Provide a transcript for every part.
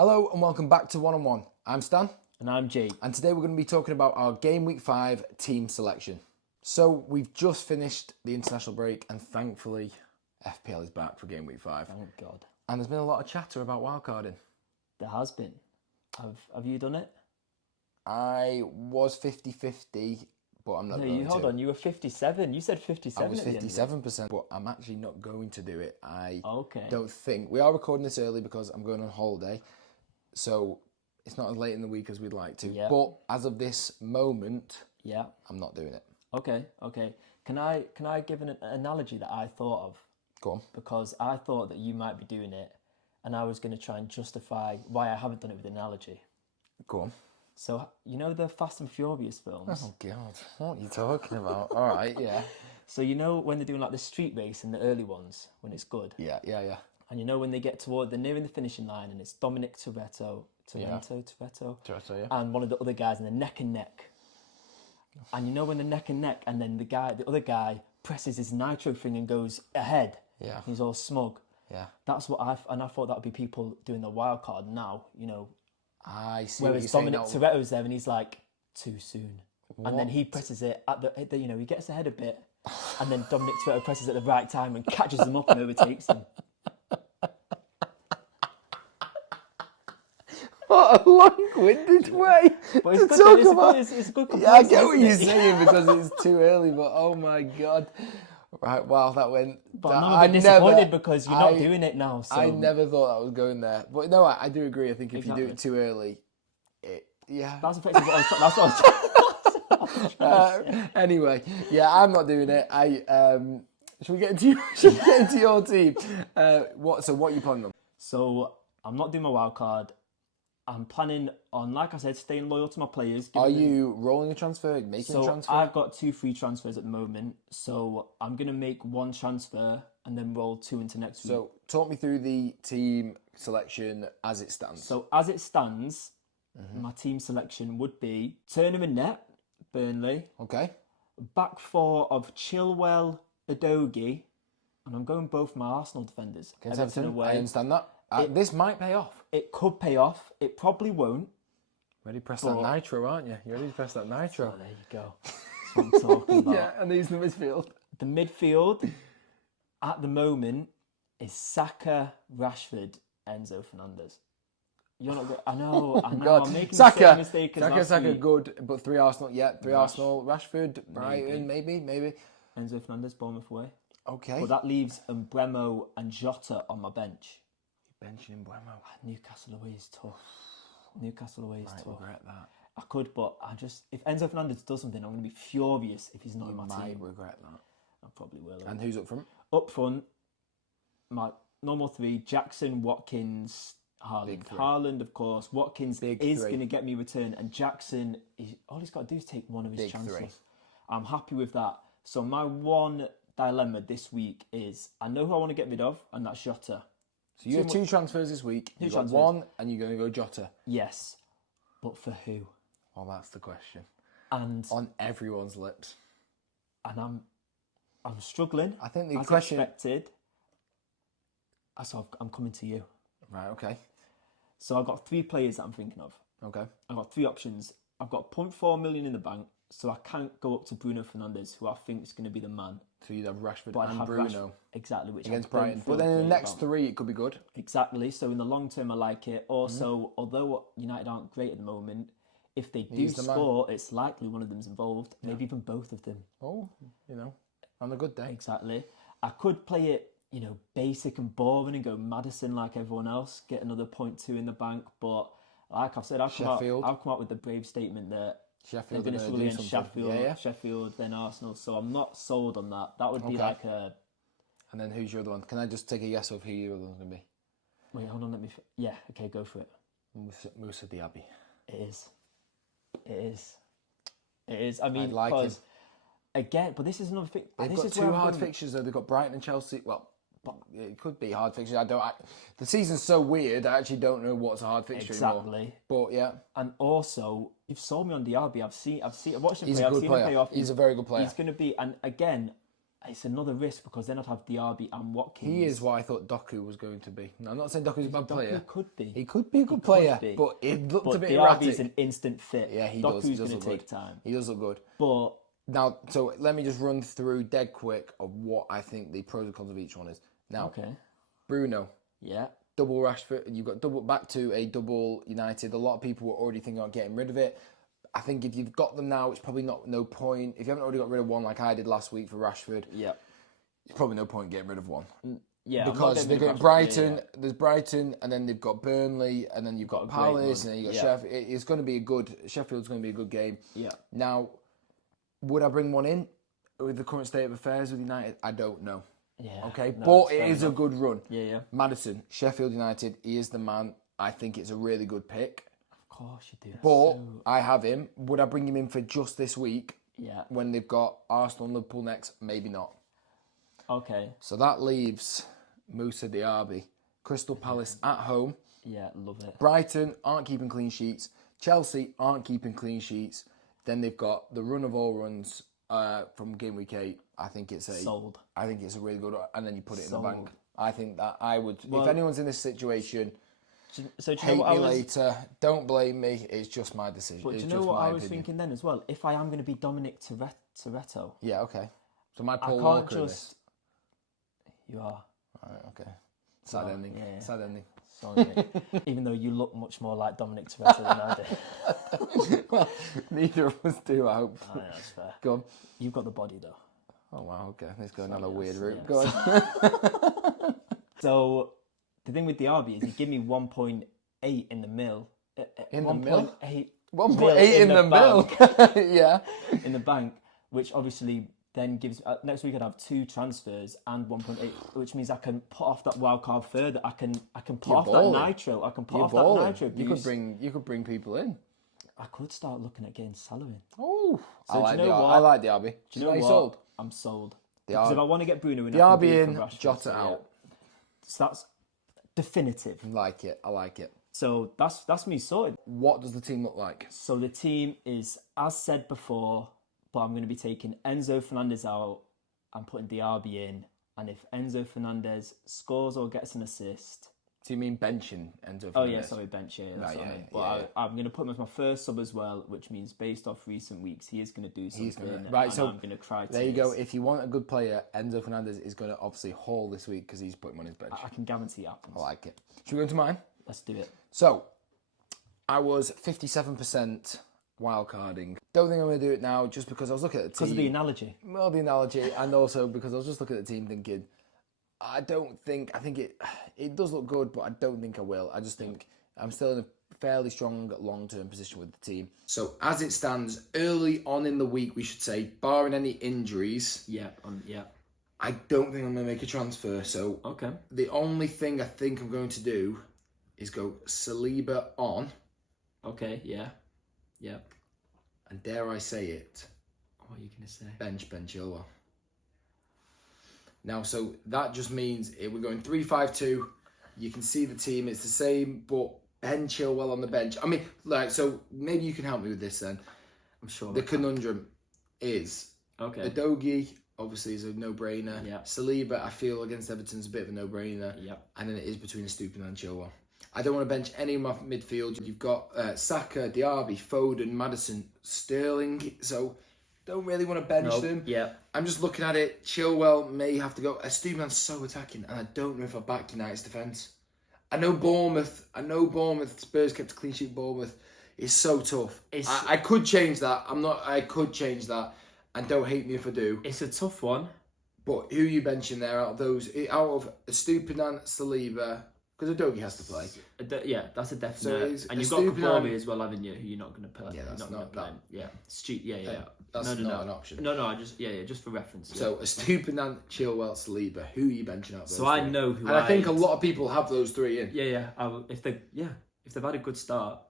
Hello and welcome back to One on One. I'm Stan. And I'm Jake. And today we're going to be talking about our Game Week 5 team selection. So we've just finished the international break and thankfully FPL is back for Game Week 5. Thank God. And there's been a lot of chatter about wildcarding. There has been. Have you done it? I was 50-50, but I'm not going to. Hold on, you were 57. You said 57. I was 57%, but I'm actually not going to do it. I Okay. don't think. We are recording this early because I'm going on holiday. So it's not as late in the week as we'd like to. Yeah. But as of this moment, Yeah. I'm not doing it. Okay. Can I give an analogy that I thought of? Go on. Because I thought that you might be doing it, and I was going to try and justify why I haven't done it with analogy. Go on. So, you know the Fast and Furious films? Oh, God. What are you talking about? All right, yeah. So, you know when they're doing like the street race in the early ones, when it's good? Yeah. And you know when they get they're nearing the finishing line and it's Dominic Toretto, and one of the other guys, and they're neck and neck. And you know when they're neck and neck, and then the other guy presses his nitro thing and goes ahead. Yeah. He's all smug. Yeah. That's what I thought that would be people doing the wild card now, you know. I see. Whereas Dominic Toretto's there and he's like, too soon. What? And then he presses it at the he gets ahead a bit, and then Dominic Toretto presses at the right time and catches him up and overtakes him. What a long-winded way But to talk about. It's a good comparison. Yeah, I get what you're saying because it's too early, but oh my God. Right, wow, that went... But I'm not disappointed because you're not doing it now. So. I never thought I was going there. But no, I do agree. I think if Exactly. you do it too early, That's effectively what I was anyway, yeah, I'm not doing it. Should we get into your team? What are you planning on? So I'm not doing my wild card. I'm planning on, like I said, staying loyal to my players. Are you rolling a transfer, making a transfer? I've got 2 free transfers at the moment. So I'm going to make 1 transfer and then roll 2 into next week. So talk me through the team selection as it stands. So as it stands, my team selection would be Turner and net, Burnley. Okay. Back 4 of Chilwell, Udogie. And I'm going both my Arsenal defenders. Everton away. I understand that. This might pay off. It could pay off. It probably won't. Ready to press that nitro, aren't you? You're ready to press that nitro. Oh, there you go. That's what I'm talking about. Yeah, and who's the midfield? The midfield at the moment is Saka, Rashford, Enzo Fernandez. You're not good. I know. God. I'm making the same mistake as Saka, good, but 3 Arsenal. Yeah, 3 Arsenal. Rashford, Brighton, maybe. Enzo Fernandez, Bournemouth away. Okay. But that leaves Mbremo and Jota on my bench. Benching Mbremo. Newcastle away is tough. Tough. Regret that. I could, but if Enzo Fernandez does something, I'm going to be furious if he's not in my team. Might regret that. I probably will. And who's up front? Up front, my normal 3, Jackson, Watkins, Haaland. Haaland, of course. Watkins is going to get me return. And Jackson, all he's got to do is take one of his chances. 3. I'm happy with that. So my one dilemma this week is, I know who I want to get rid of, and that's Jota. So you have 2 transfers this week. You've got 1, and you're going to go Jota. Yes. But for who? Well, that's the question. And on everyone's lips. And I'm struggling. I think the as question... expected. So I'm coming to you. Right, okay. So I've got 3 players that I'm thinking of. Okay. I've got 3 options. I've got 0.4 million in the bank, so I can't go up to Bruno Fernandes, who I think is going to be the man. So you'd have Rashford and Bruno. Exactly. Which against Brighton. But then in the next 3, it could be good. Exactly. So in the long term, I like it. Also, although United aren't great at the moment, if they do score, it's likely one of them's involved. Maybe even both of them. Oh, on a good day. Exactly. I could play it, basic and boring and go Maddison like everyone else, get another 0.2 in the bank. But like I've said, I've come out with the brave statement that Sheffield they're going to struggle against Sheffield, then Arsenal. So I'm not sold on that. That would be like a... And then who's your other one? Can I just take a guess of who your other one's going to be? Wait, hold on, yeah, okay, go for it. Musa Diaby. It is. I mean, I like him. Again, but this is another thing. They've got 2 hard fixtures though. They've got Brighton and Chelsea. Well, it could be hard fixtures. The season's so weird. I actually don't know what's a hard fixture anymore. But yeah. And also, you've sold me on Diaby. I've watched him play. He's a good player. He's a very good player. He's going to be. And again, it's another risk because then I'd have Diaby and Watkins. He is what I thought Doku was going to be. No, I'm not saying Doku's a bad player. Doku could be. He could be a good player, but it looked a bit Diaby's erratic. an instant fit. Yeah, he Doku's does. He does going look to take good. time. He does look good. But now, so let me just run through dead quick of what I think the pros and cons of each one is. Now, okay. Bruno. Yeah. Double Rashford. You've got double back to a double United. A lot of people were already thinking about getting rid of it. I think if you've got them now, it's probably no point. If you haven't already got rid of one like I did last week for Rashford, yeah, it's probably no point getting rid of one. Yeah, because they've got Brighton. Yeah. There's Brighton, and then they've got Burnley, and then you've got Palace, and then you've got Sheffield. It's going to be a good. Sheffield's going to be a good game. Yeah. Now, would I bring one in with the current state of affairs with United? I don't know. Yeah. Okay, no, but it is a good run. Yeah, yeah. Maddison, Sheffield United. He is the man. I think it's a really good pick. Of course you do. But I have him. Would I bring him in for just this week? Yeah. When they've got Arsenal and Liverpool next? Maybe not. Okay. So that leaves Moussa Diaby. Crystal Palace at home. Yeah, love it. Brighton aren't keeping clean sheets. Chelsea aren't keeping clean sheets. Then they've got the run of all runs from game week 8. I think it's sold. I think it's a really good, and then you put it in the bank. I think that I would. If anyone's in this situation, so do you hate know what me later. Don't blame me. It's just my decision. But do you know what I was thinking then as well? If I am going to be Dominic Toretto, yeah, okay. So my Paul I can't Walker just. You are. All right, okay. Sad ending. Yeah. Sad ending. Sorry, mate. Even though you look much more like Dominic Toretto than I do. Well, neither of us do, I hope. Oh, yeah, that's fair. Go on. You've got the body though. Oh wow, okay. Let's go down a weird route. Yeah. Go on. So the thing with Diaby is he give me 1.8 in the mill. In the mill? 1.8 in the mill. Yeah. In the bank, which obviously then gives next week I'd have 2 transfers and 1.8, which means I can put off that wild card further. I can put off that nitro. I can put off that nitro abuse. You could bring people in. I could start looking at getting Salah in. Oh, so I like Diaby. Do you know what? Sold? I'm sold. Because if I want to get Bruno in, Diaby in, Jota out. So that's definitive. I like it. So that's me sorted. What does the team look like? So the team is, as said before, but I'm going to be taking Enzo Fernandez out and putting Diaby in. And if Enzo Fernandez scores or gets an assist... Do you mean benching Enzo Fernandez? Oh, yeah, sorry, bench, yeah. That's what I mean. But I'm going to put him as my first sub as well, which means based off recent weeks, he is going to do something. Right, so I'm going to cry there you go. If you want a good player, Enzo Fernandez is going to obviously haul this week because he's putting him on his bench. I can guarantee it happens. I like it. Should we go into mine? Let's do it. So, I was 57% wildcarding. Don't think I'm going to do it now just because I was looking at the team. Because of the analogy. Well, the analogy, and also because I was just looking at the team thinking, I think it does look good, but I don't think I will. I just think I'm still in a fairly strong long-term position with the team. So as it stands, early on in the week, we should say, barring any injuries. Yeah. I don't think I'm going to make a transfer. So okay. The only thing I think I'm going to do is go Saliba on. Okay, yeah. And dare I say it? What are you going to say? Bench Ben Chilwell. Now, so that just means we're going 3-5-2. You can see the team, it's the same, but Ben Chilwell on the bench. I mean, so maybe you can help me with this then. I'm sure. The conundrum is, Udogie, obviously, is a no-brainer. Yeah. Saliba, I feel, against Everton's a bit of a no-brainer. Yeah. And then it is between Estupiñán and Chilwell. I don't want to bench any of my midfield. You've got Saka, Diaby, Foden, Maddison, Sterling, so... Don't really want to bench them. Yeah. I'm just looking at it. Chilwell may have to go. Estupiñán's so attacking, and I don't know if I back United's defence. I know Bournemouth. Spurs kept a clean sheet. Bournemouth is so tough. I could change that. I could change that, and don't hate me if I do. It's a tough one. But who are you benching there out of those? Out of Estupiñán, Saliba, because Udogie has to play. Yeah, that's a definite. So and you've got Kabomi as well, haven't you? Who you're not going to play. Yeah, that's not that. Yeah, That's not an option. No, just for reference. So Estupiñán, Chilwell, Saliba. Who are you benching out? So I know who. And I think a lot of people have those three in. Yeah. If they've had a good start.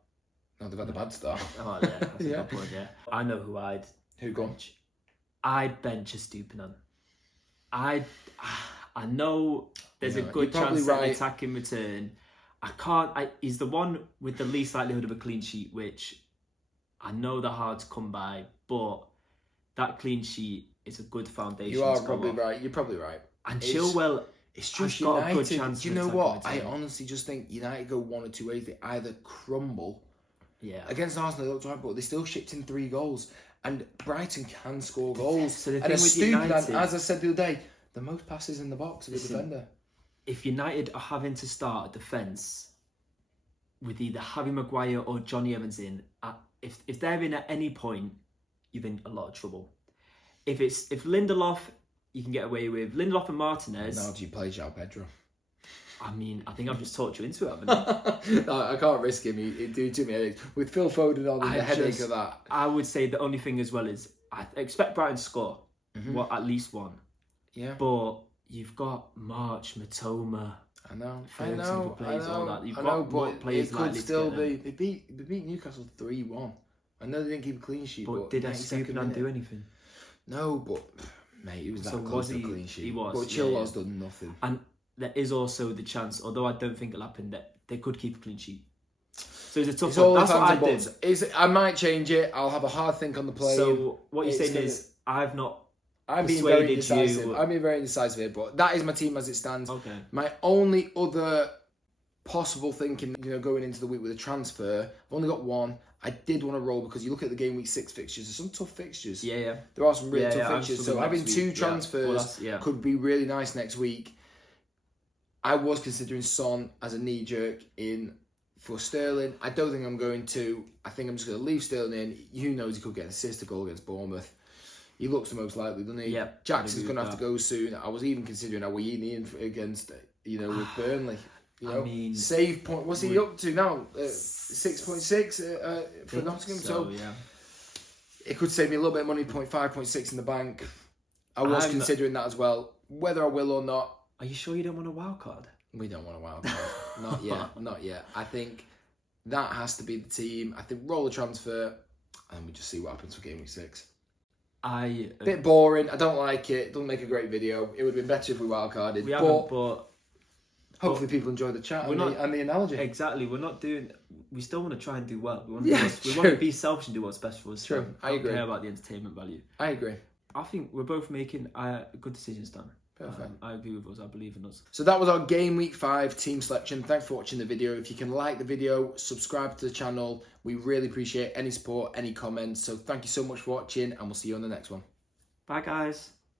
No, they've had a bad start. Oh yeah, that's a good point. Yeah, I know who I'd. Who bench? I'd bench Estupiñán. I know there's a good chance of an attacking return. He's the one with the least likelihood of a clean sheet, which I know they're hard to come by, but that clean sheet it's a good foundation. You are probably right. You're probably right. And Chilwell, it's just got United. a good chance. Do you know what? I honestly just think United go 1 or 2 ways. They either crumble. Yeah. Against Arsenal, they looked right, but they still shipped in 3 goals. And Brighton can score goals. So the and thing with United, as I said the other day, the most passes in the box of a defender. If United are having to start a defence with either Harry Maguire or Johnny Evans in, if they're in at any point, you're in a lot of trouble. If Lindelof, you can get away with Lindelof and Martinez. Now do you play João Pedro? I mean, I think I've just talked you into it, haven't I? No, I can't risk him. He'd do too many headaches. With Phil Foden on, the headache of that. I would say the only thing as well is I expect Brighton to score at least 1. Yeah. But you've got March, Matoma. I know. All that. You've I got know, but players it could still be. They beat Newcastle 3-1. I know they didn't keep a clean sheet, but did Estupiñán do anything? No, but mate, he was that close to a clean sheet. He was. But Chilwell's done nothing. And there is also the chance, although I don't think it'll happen, that they could keep a clean sheet. So it's a tough one. That's what I did. I might change it. I'll have a hard think on the play. So what you're saying is I'm being very indecisive. I'm being very indecisive here, but that is my team as it stands. Okay. My only other possible thinking, going into the week with a transfer, I've only got one. I did want to roll because you look at the game week 6 fixtures. There's some tough fixtures. Yeah. There are some really tough fixtures. So having 2 transfers could be really nice next week. I was considering Son as a knee jerk in for Sterling. I don't think I'm going to. I think I'm just going to leave Sterling in. Who knows? He could get an assist, a goal against Bournemouth. He looks the most likely, doesn't he? Yeah. Jackson's going to have to go soon. I was even considering Awayini in against, with Burnley. I mean, save point. What's he up to now? 6.6 for Nottingham. So yeah, it could save me a little bit of money. 0.5, 0.6 in the bank. I was considering that as well. Whether I will or not. Are you sure you don't want a wild card? We don't want a wild card. Not yet. I think that has to be the team. I think roll the transfer, and we just see what happens for game week 6. Bit boring. I don't like it. Doesn't make a great video. It would have been better if we wildcarded. We haven't, but hopefully people enjoy the chat and the analogy. Exactly. We're not doing. We still want to try and do well. We want to be selfish and do what's best for us. True. I agree. Don't care about the entertainment value. I agree. I think we're both making good decisions, Dan. Perfect. I agree with us. I believe in us. So that was our game week 5 team selection. Thanks for watching the video. If you can like the video, subscribe to the channel. We really appreciate any support, any comments. So thank you so much for watching, and we'll see you on the next one. Bye, guys.